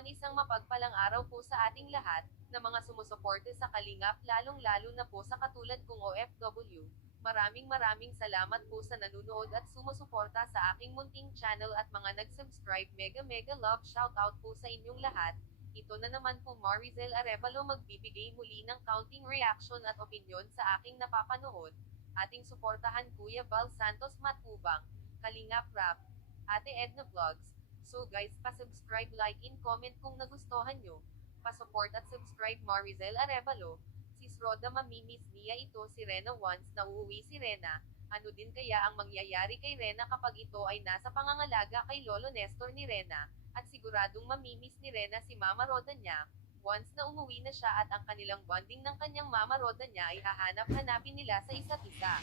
everyone, isang mapagpalang araw po sa ating lahat, na mga sumusuporte sa Kalingap, lalong-lalo na po sa katulad kong OFW. Maraming salamat po sa nanunood at sumusuporta sa aking munting channel at mga nag-subscribe. Mega love shoutout po sa inyong lahat. Ito na naman po Marizel Arevalo magbibigay muli ng counting reaction at opinyon sa aking napapanood. Ating suportahan Kuya Val Santos Matubang, Kalingap Rap, Ate Edna Vlogs. So guys, pa-subscribe, like, and comment kung nagustuhan nyo. Pa-support at subscribe Marizel Arevalo. Sis Roda mamimiss niya ito si Rena once na uuwi si Rena. Ano din kaya ang mangyayari kay Rena kapag ito ay nasa pangangalaga kay Lolo Nestor ni Rena? At siguradong mamimiss ni Rena si Mama Roda niya. Once na umuwi na siya at ang kanilang bonding ng kanyang Mama Roda niya ay hahanap-hanapin nila sa isa't isa.